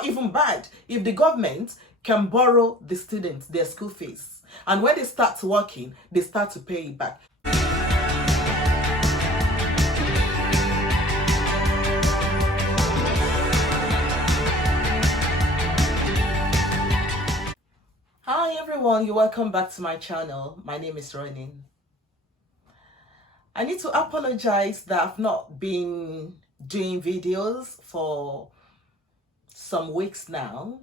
not even bad if the government can borrow the students their school fees. And when they start working, they start to pay it back. Hi everyone, you're welcome back to my channel. My name is Ronin. I need to apologize that I've not been doing videos for some weeks now.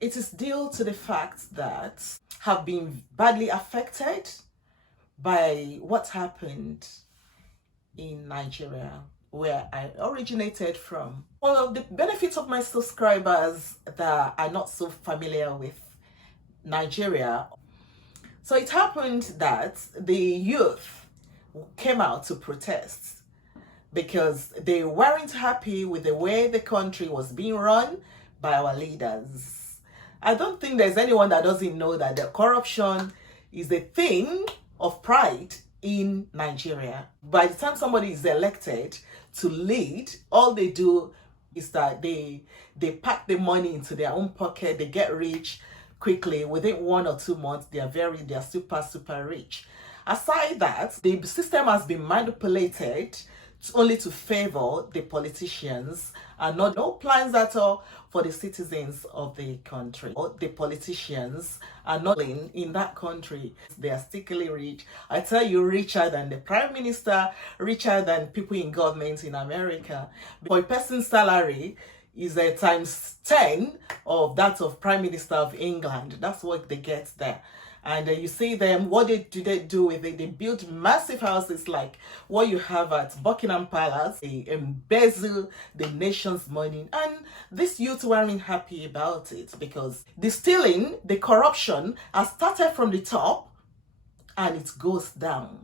It is due to the fact that I have been badly affected by what happened in Nigeria, where I originated from. One of the benefits of my subscribers that are not so familiar with Nigeria. So it happened that the youth came out to protest because they weren't happy with the way the country was being run by our leaders. I don't think there's anyone that doesn't know that the corruption is a thing of pride in Nigeria. By the time somebody is elected to lead, all they do is that they pack the money into their own pocket, they get rich quickly. Within 1 or 2 months, they are super rich. Aside that, the system has been manipulated only to favor the politicians and no plans at all for the citizens of the country. The politicians are not in that country. They are stickily rich. I tell you, richer than the prime minister, richer than people in government in America. For a person's salary is a times 10 of that of Prime Minister of England. That's what they get there. And you see them, what do they do with it? They build massive houses like what you have at Buckingham Palace. They embezzle the nation's money. And these youth weren't happy about it because the stealing, the corruption has started from the top and it goes down.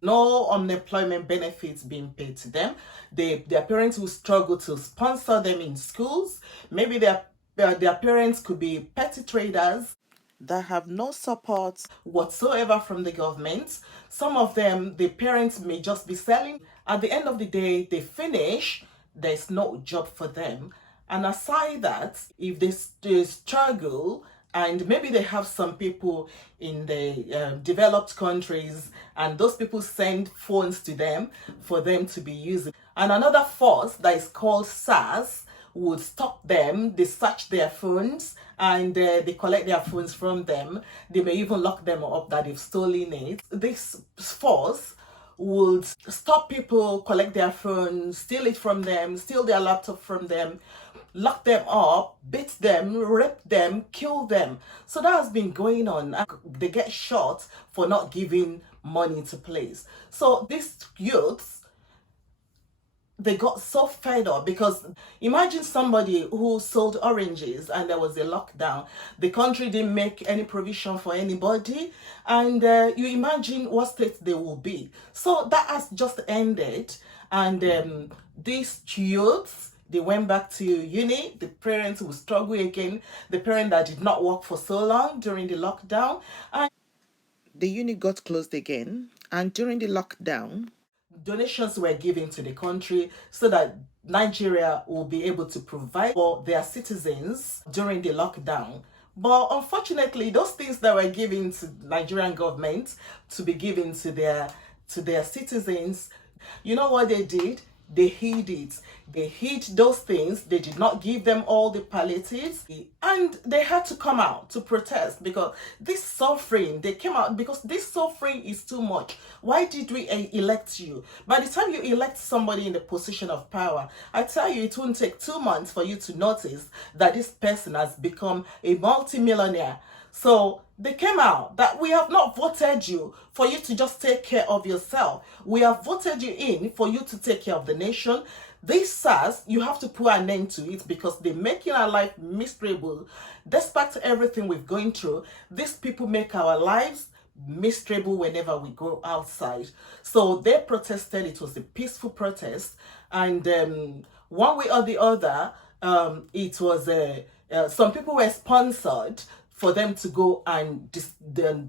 No unemployment benefits being paid to them. Their parents will struggle to sponsor them in schools. Maybe their parents could be petty traders that have no support whatsoever from the government. Some of them, the parents may just be selling. At the end of the day, they finish, there's no job for them. And aside that, if they struggle, and maybe they have some people in the developed countries and those people send phones to them for them to be using. And another force that is called SARS would stop them. They search their phones and they collect their phones from them. They may even lock them up that they've stolen it. This force would stop people, collect their phones, steal it from them, steal their laptop from them, lock them up, beat them, rape them, kill them. So that has been going on. They get shot for not giving money to place. So these youths, they got so fed up because imagine somebody who sold oranges and there was a lockdown. The country didn't make any provision for anybody, and you imagine what state they will be. So that has just ended, and these youths, they went back to uni. The parents will struggle again. The parent that did not work for so long during the lockdown, and the uni got closed again. And during the lockdown, donations were given to the country so that Nigeria will be able to provide for their citizens during the lockdown. But unfortunately, those things that were given to Nigerian government to be given to their citizens, you know what they did? They hid it. They hid those things. They did not give them all the palliatives, and they had to come out to protest because this suffering, they came out because this suffering is too much. Why did we elect you? By the time you elect somebody in the position of power, I tell you, it won't take 2 months for you to notice that this person has become a multimillionaire. So they came out that we have not voted you for you to just take care of yourself. We have voted you in for you to take care of the nation. This SARS, you have to put an end to it because they're making our life miserable. Despite everything we've going through, these people make our lives miserable whenever we go outside. So they protested. It was a peaceful protest, and one way or the other, it was some people were sponsored for them to go and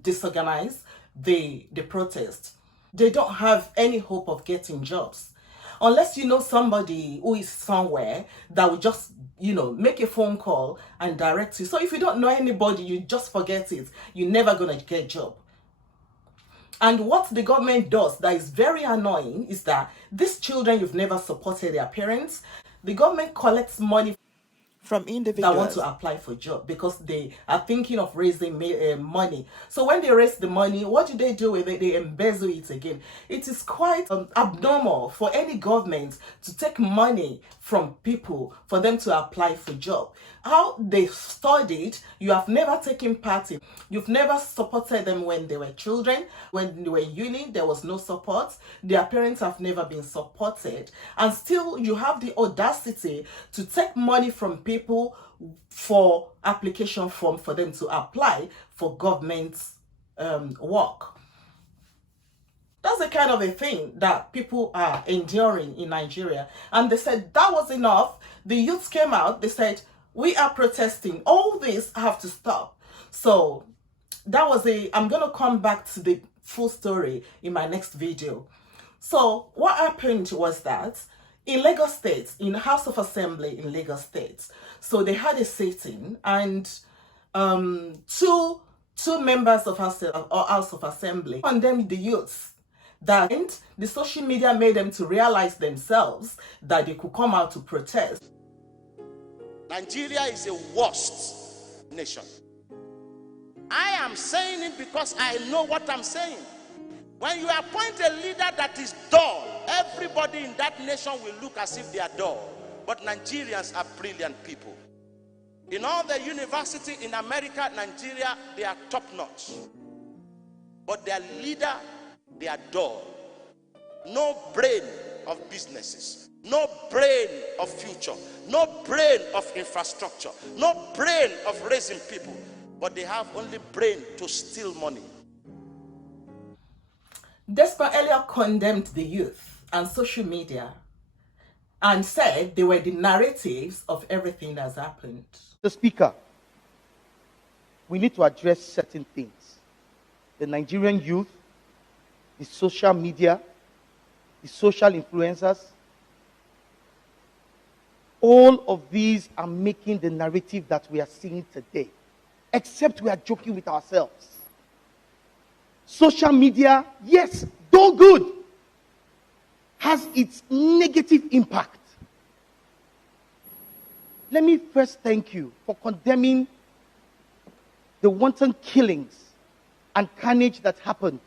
disorganize the protest. They don't have any hope of getting jobs unless you know somebody who is somewhere that will just make a phone call and direct you. So if you don't know anybody, you just forget it. You're never going to get a job. And what the government does that is very annoying is that these children, you've never supported their parents. The government collects money from individuals that want to apply for job because they are thinking of raising money. So when they raise the money, what do with it? They embezzle it again. It is quite abnormal for any government to take money from people for them to apply for job. How they studied, you have never taken part in. You've never supported them when they were children. When they were in uni, there was no support. Their parents have never been supported. And still, you have the audacity to take money from people for application form for them to apply for government work. That's the kind of a thing that people are enduring in Nigeria. And they said that was enough. The youths came out. They said, we are protesting. All this have to stop. So that was I'm going to come back to the full story in my next video. So what happened was that in Lagos State, in the House of Assembly in Lagos State, so they had a sitting, and two members of House of Assembly condemned the youths. That the social media made them to realize themselves that they could come out to protest. Nigeria is a worst nation. I am saying it because I know what I'm saying. When you appoint a leader that is dull, everybody in that nation will look as if they are dull. But Nigerians are brilliant people. In all the university in America, Nigeria, they are top-notch. But their leader, they are dull. No brain of businesses. No brain of future. No brain of infrastructure. No brain of raising people. But they have only brain to steal money. Desmond Elliot condemned the youth and social media and said they were the narratives of everything that's happened. The Speaker, we need to address certain things. The Nigerian youth, the social media, the social influencers, all of these are making the narrative that we are seeing today, except we are joking with ourselves. Social media, yes, though good, has its negative impact. Let me first thank you for condemning the wanton killings and carnage that happened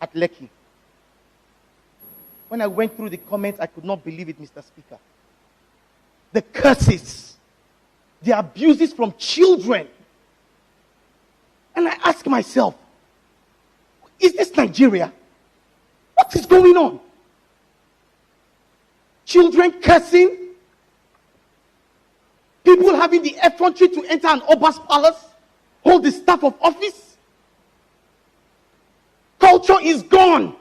at Lekki. When I went through the comments, I could not believe it, Mr. Speaker. The curses, the abuses from children. And I ask myself, is this Nigeria? What is going on? Children cursing, people having the effrontery to enter an Oba's palace, hold the staff of office. Culture is gone.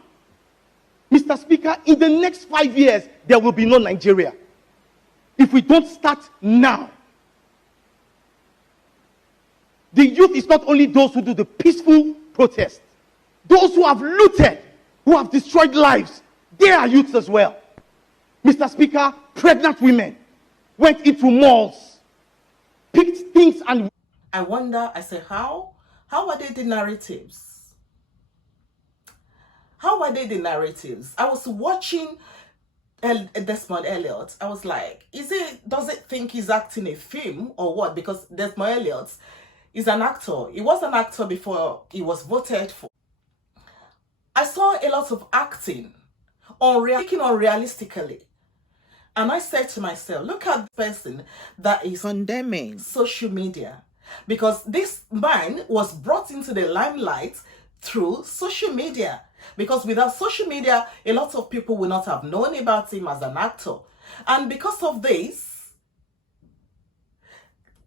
Mr. Speaker, in the next 5 years, there will be no Nigeria. If we don't start now. The youth is not only those who do the peaceful protest. Those who have looted, who have destroyed lives, they are youths as well. Mr. Speaker, pregnant women went into malls, picked things and... I wonder, I say, how are they the narratives? How are they the narratives? I was watching Desmond Elliot. I was like, does it think he's acting a film or what? Because Desmond Elliot is an actor. He was an actor before he was voted for. I saw a lot of acting, thinking unrealistically. And I said to myself, look at the person that is condemning social media. Because this man was brought into the limelight through social media. Because without social media, a lot of people would not have known about him as an actor. And because of this,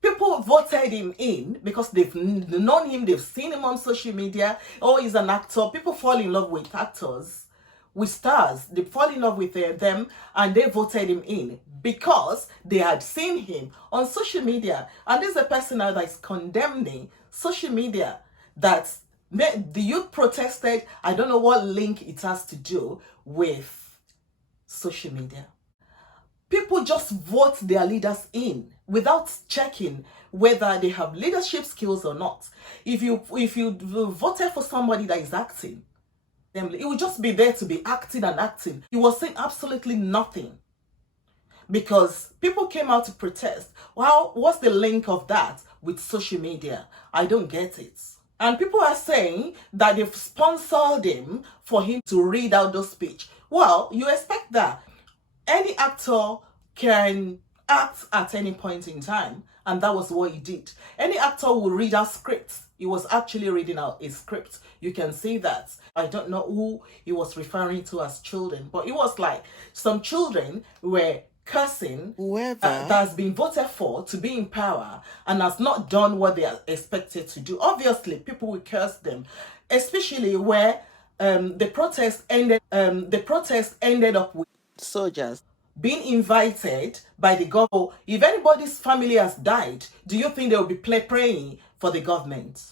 people voted him in because they've known him, they've seen him on social media. Oh, he's an actor. People fall in love with actors, with stars. They fall in love with them and they voted him in because they had seen him on social media. And this is a person now that is condemning social media, that the youth protested. I don't know what link it has to do with social media. people just vote their leaders in without checking whether they have leadership skills or not. If you voted for somebody that is acting, then it will just be there to be acting and acting. He was saying absolutely nothing because people came out to protest. Well, what's the link of that with social media? I don't get it. And people are saying that they've sponsored him for him to read out those speech. Well, you expect that. Any actor can act at any point in time, and that was what he did. Any actor will read out scripts. He was actually reading out a script. You can see that. I don't know who he was referring to as children, but it was like some children were cursing whoever that has been voted for to be in power and has not done what they are expected to do. Obviously, people will curse them, especially where the protest ended up with soldiers being invited by the government. If anybody's family has died, do you think they will be praying for the government?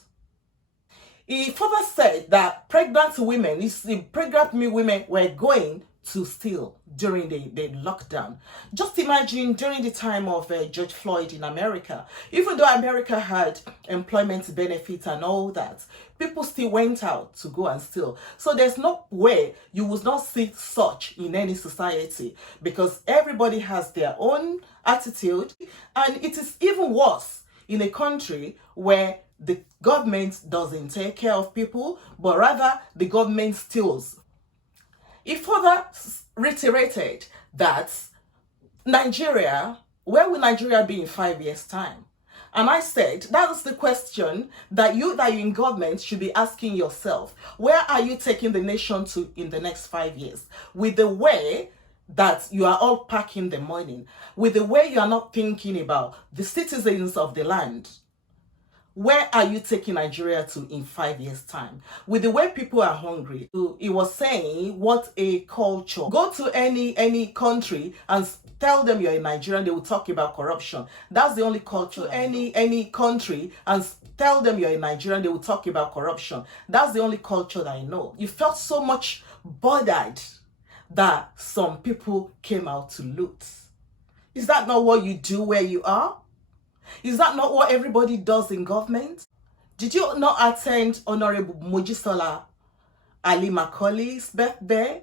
He further said that pregnant women were going to steal during the lockdown. Just imagine during the time of George Floyd in America, even though America had employment benefits and all that, people still went out to go and steal. So there's no way you would not see such in any society, because everybody has their own attitude. And it is even worse in a country where the government doesn't take care of people, but rather the government steals. He further reiterated that Nigeria, where will Nigeria be in 5 years' time? And I said, that's the question that you're in government should be asking yourself. Where are you taking the nation to in the next 5 years? With the way that you are all packing the money, with the way you are not thinking about the citizens of the land. Where are you taking Nigeria to in 5 years' time? With the way people are hungry, he was saying, what a culture. Go to any country and tell them you're in Nigeria, they will talk about corruption. That's the only culture. Any country and tell them you're in Nigeria, they will talk about corruption. That's the only culture that I know. You felt so much bothered that some people came out to loot. Is that not what you do where you are? Is that not what everybody does in government? Did you not attend Honorable Mojisola Ali-Macaulay's birthday,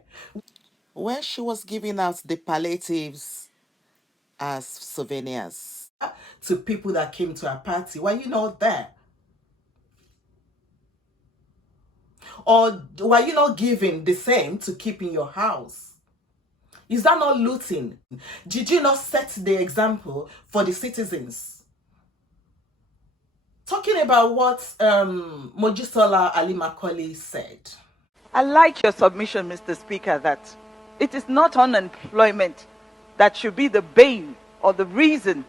when she was giving out the palliatives as souvenirs to people that came to her party? Were you not there? Or were you not giving the same to keep in your house? Is that not looting? Did you not set the example for the citizens? Talking about what Mojisola Ali-Macaulay said. I like your submission, Mr. Speaker, that it is not unemployment that should be the bane or the reason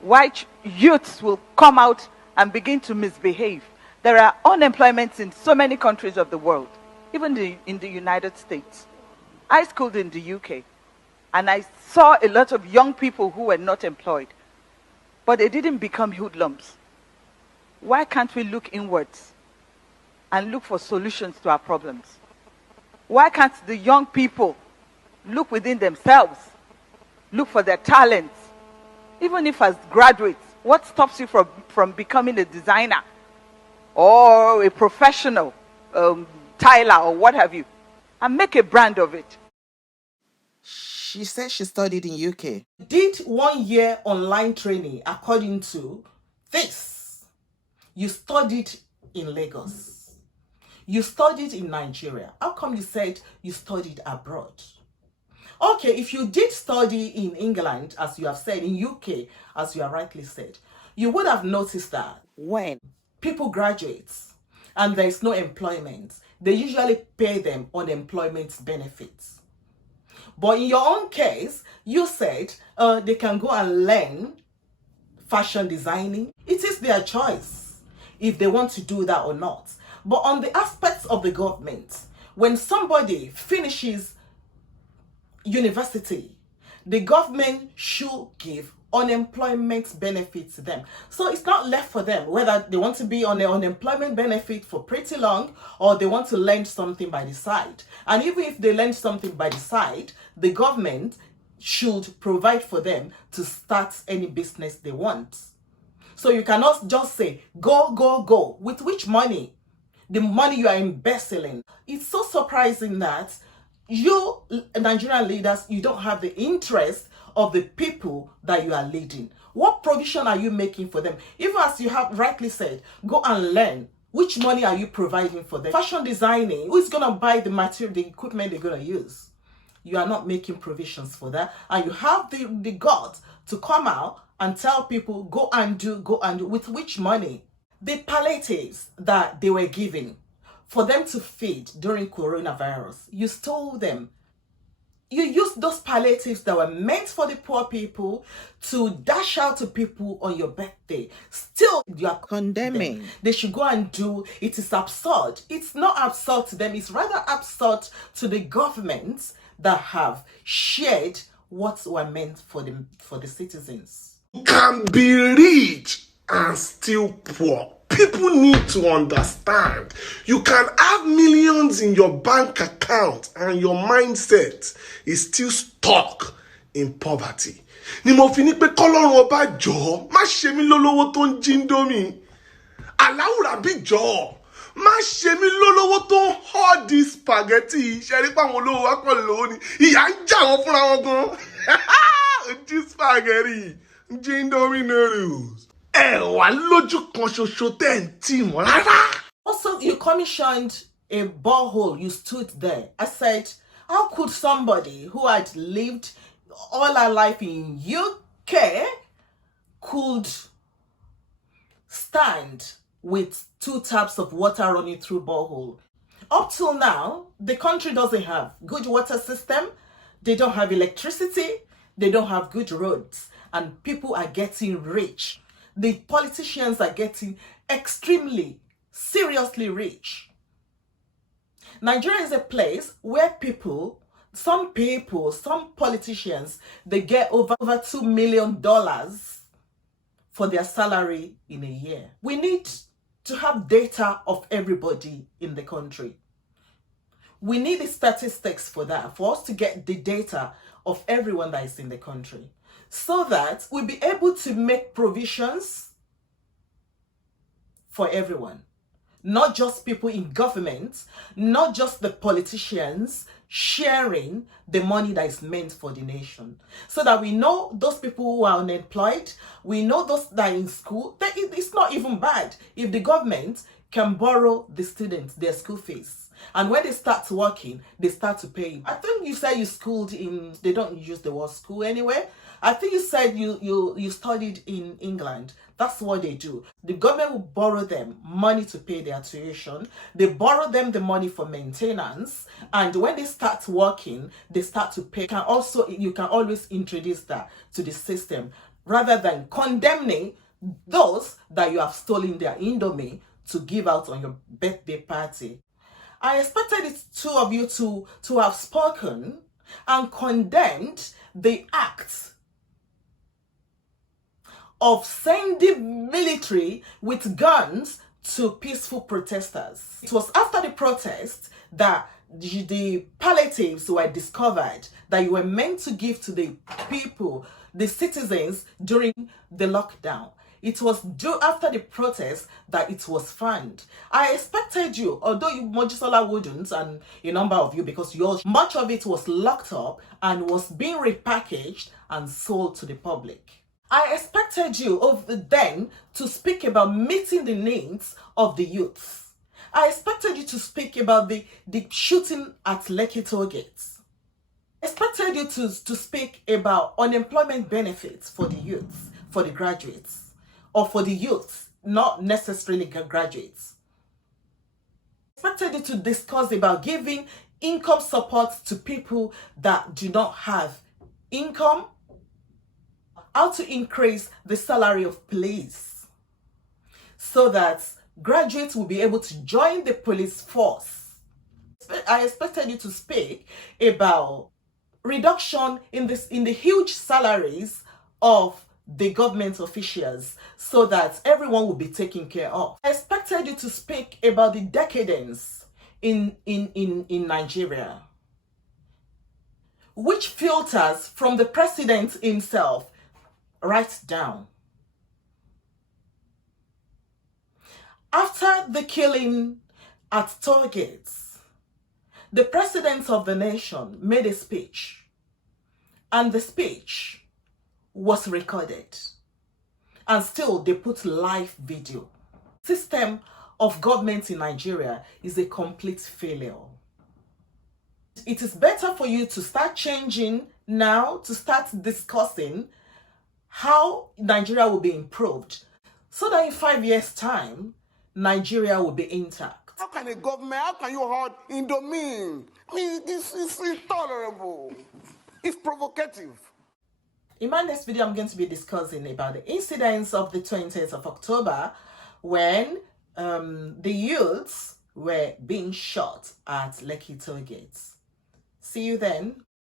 why youths will come out and begin to misbehave. There are unemployments in so many countries of the world, even in the United States. I schooled in the UK, and I saw a lot of young people who were not employed, but they didn't become hoodlums. Why can't we look inwards and look for solutions to our problems? Why can't the young people look within themselves, look for their talents? Even if as graduates, what stops you from becoming a designer or a professional tiler or what have you, and make a brand of it? She said she studied in UK. Did 1 year online training according to this. You studied in Lagos. You studied in Nigeria. How come you said you studied abroad? Okay, if you did study in England, as you have said, in UK, as you have rightly said, you would have noticed that when people graduate and there is no employment, they usually pay them unemployment benefits. But in your own case, you said they can go and learn fashion designing. It is their choice if they want to do that or not. But on the aspects of the government, when somebody finishes university, the government should give unemployment benefits to them. So it's not left for them whether they want to be on the unemployment benefit for pretty long or they want to learn something by the side. And even if they learn something by the side, the government should provide for them to start any business they want. So you cannot just say, go, go, go. With which money? The money you are embezzling. It's so surprising that you, Nigerian leaders, you don't have the interest of the people that you are leading. What provision are you making for them? Even as you have rightly said, go and learn. Which money are you providing for them? Fashion designing, who is going to buy the material, the equipment they're going to use? You are not making provisions for that. And you have the guts to come out and tell people, go and do. With which money? The palliatives that they were giving for them to feed during coronavirus, you stole them. You used those palliatives that were meant for the poor people to dash out to people on your birthday. Still, you are condemning them. They should go and do. It is absurd. It's not absurd to them. It's rather absurd to the governments that have shared what were meant for the citizens. You can be rich and still poor. People need to understand. You can have millions in your bank account and your mindset is still stuck in poverty. Ni mo fi ní pé k'Ọlọ́run ọba jọ̀ọ́ má ṣe mí lólówó tó ń jíndómì. Aláwùrà bí jọ̀ọ́ má ṣe mí lólówó tó ń họ́ di spaghetti. Ṣe rí pé àwọn olówó wa kàn lówó ni. Ìyà ń jà wọ́n fúnra wọn gan. Jí spaghetti, jíndómì noodles. Also, you commissioned a borehole. You stood there. I said, how could somebody who had lived all her life in UK could stand with 2 taps of water running through borehole? Up till now, the country doesn't have good water system. They don't have electricity. They don't have good roads. And people are getting rich. The politicians are getting extremely, seriously rich. Nigeria is a place where some politicians, they get over $2 million for their salary in a year. We need to have data of everybody in the country. We need the statistics for that, for us to get the data of everyone that is in the country, so that we'll be able to make provisions for everyone. Not just people in government, not just the politicians sharing the money that is meant for the nation. So that we know those people who are unemployed, we know those that are in school, that it's not even bad if the government can borrow the students their school fees. And when they start working, they start to pay. I think you said you schooled in, they don't use the word school anyway. I think you said you studied in England. That's what they do. The government will borrow them money to pay their tuition. They borrow them the money for maintenance. And when they start working, they start to pay. You can always introduce that to the system rather than condemning those that you have stolen their Indomie to give out on your birthday party. I expected the two of you to have spoken and condemned the act of sending military with guns to peaceful protesters. It was after the protest that the palliatives were discovered that you were meant to give to the people, the citizens, during the lockdown. It was after the protest that it was found. I expected you, although you, Mojisola, wouldn't, and a number of you, because much of it was locked up and was being repackaged and sold to the public. I expected you then to speak about meeting the needs of the youth. I expected you to speak about the shooting at Lekki toll gates. I expected you to speak about unemployment benefits for the youth, for the graduates, or for the youth, not necessarily graduates. I expected you to discuss about giving income support to people that do not have income, how to increase the salary of police so that graduates will be able to join the police force. I expected you to speak about reduction in the huge salaries of the government officials so that everyone will be taken care of. I expected you to speak about the decadence in Nigeria. which filters from the president himself right down. After the killing at toll gates, the president of the nation made a speech, and the speech was recorded, and still they put live video. System of government in Nigeria is a complete failure. It is better for you to start changing now, to start discussing how Nigeria will be improved, so that in 5 years' time, Nigeria will be intact. How can a government, how can you hold indomine? I mean, this is intolerable. It's provocative. In my next video, I'm going to be discussing about the incidents of the 20th of October when the youths were being shot at Lekki toll gates. See you then.